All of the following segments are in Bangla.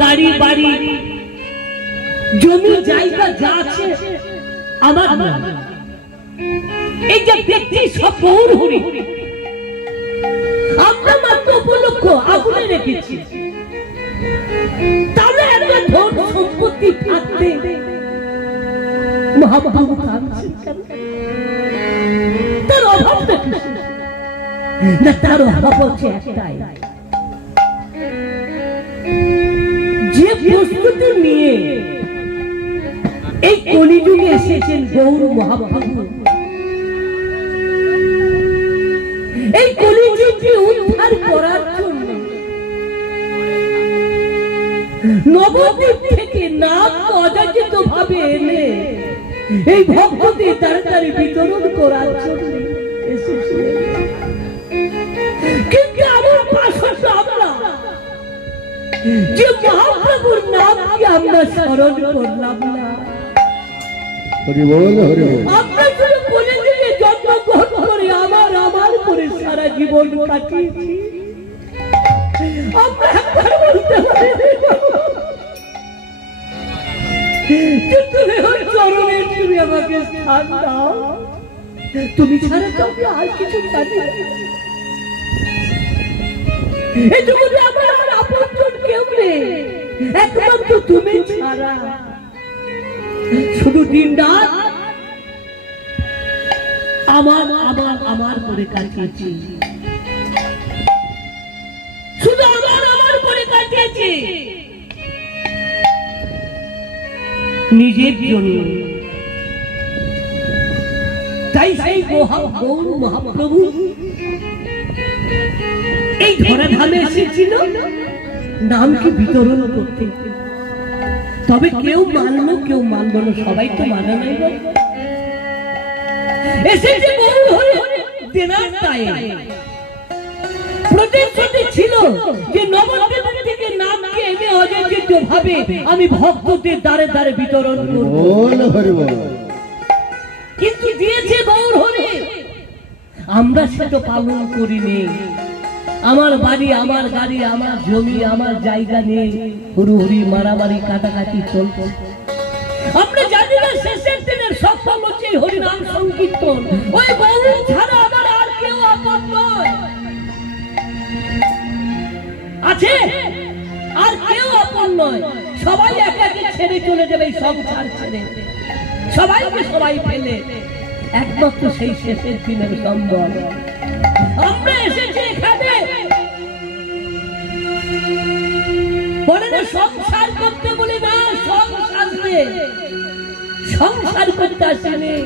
গাড়ি বাড়ি জমি জায়গা যা আছে আমার না। এই যে দেখছি সব গৌর হরি, আমরা মাত্র উপলক্ষ আগুনে রেখেছি। তাহলে একটা ধন সম্পত্তি থাকতে মহাপ্রভু কাঁদছেন কেন? তার অভাবটা কি? না, তার অভাব হচ্ছে একটাই, যে প্রস্তুতি নিয়ে এই কলিযুগে এসেছেন গৌর মহাপ্রভু, এই কলিযুগকে উদ্ধার করার জন্য নবদ্বীপ থেকে নাম অযাচিত ভাবে এনে এই ভক্তদের তাড়াতাড়ি বিতরণ করার জন্য এসেছিলেন। কিন্তু আমার পাশে আমরা যে মহাপ্রভুর নামকে আমরা স্মরণ করলাম না, আমরা শুধু বলে দিয়ে জন্মগ্রহণ করে আমার করে সারা জীবন কাটিয়েছি। আমরা একবার বলতে পারি তুমি ওর চরণে তুমি আমাকে স্থান দাও, তুমি ছাড়া কাউকে আর কিছু জানি না। এটুকু আমার আপনজন কেউ নেই, একমাত্র তুমি ছাড়া। শুধু দিন রাত আমার আমার আমার করে কাটিয়েছি, শুধু আমার আমার করে কাটিয়েছি নিজের জন্য। তাই সেই গৌর মহাপ্রভু এই ধরাধামে এসেছিল নামকে বিতরণ করতে। তবে কেউ মানলো কেউ মানলো না, সবাই তো মানে নাই। এসেছে গৌর হরে দেনার দায়ে। প্রতিশ্রুতি ছিল যে নবদ্বীপ থেকে নামকে এনে অযাচিত ভাবে আমি ভক্তদের দ্বারে দ্বারে বিতরণ করব। কিন্তু দিয়েছে গৌর হরে, আমরা সেটা পালন করিনি। আমার বাড়ি, আমার গাড়ি, আমার জমি, আমার জায়গা নিয়ে হুড়ুহুড়ি মারামারি কাটাকাটি চলত। আমরা জানি না শেষের দিনের সফল হচ্ছে হরিনাম সংকীর্তন। ওই গৌর ছাড়া আমার আর কেউ আপন নয়। আছে আর কেউ আপন নয়, সবাই একাকে ছেড়ে চলে যাবে, সংসার ছেড়ে সবাইকে সবাই ফেলে। একমাত্র সেই শেষের দিনের সম্বল। আমরা এসেছি এখানে বলে না সংসার করতে, বলে না সংসার করতে আসেনি।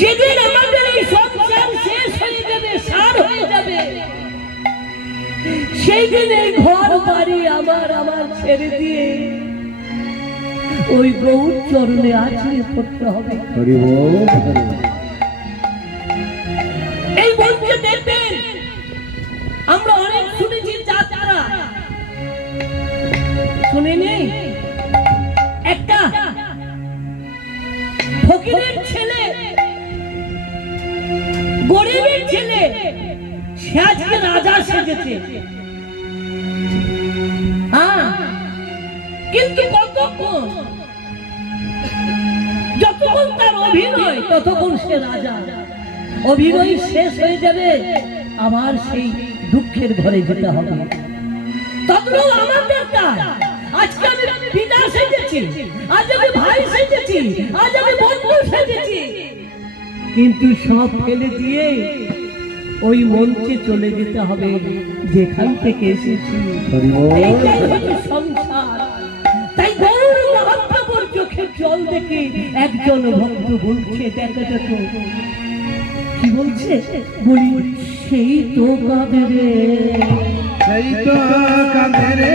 যেদিন আমাদের এই সংসার শেষ হয়ে যাবে, সার হয়ে যাবে, সেই দিন এই ঘর বাড়ি আমার আমার ছেড়ে দিয়ে ওই গৌর চরণে আছড়ে পড়তে হবে। এই মঞ্চে দেখবেন আমরা অনেক শুনেছি, যাত্রা শুনিনি। একটা ফকিরের ছেলে, গরিবের ছেলে, সে আজকে রাজা সেজেছে। কিন্তু কতক্ষণ, যতক্ষণ তার অভিনয় ততক্ষণ সে রাজা। অভিনয় শেষ হয়ে যাবে, আবার সেই দুঃখের ঘরে যেতে হবে। তদ্রূপ আমাদের কাজ। আজকে আমি পিতা সেজেছি, আজ আমি ভাই সেজেছি, আজ আমি বন্ধু সেজেছি, কিন্তু সব ফেলে দিয়ে ওই মঞ্চে চলে যেতে হবে যেখান থেকে এসেছি। এইটাই হচ্ছে সংসার। তাই গৌর মহাপ্রভুর চোখের জল দেখে একজন ভক্ত বলছে, দেখো দেখো কি বলছে, বলি সেই তো কাঁদে রে, সেই তো কাঁদে রে।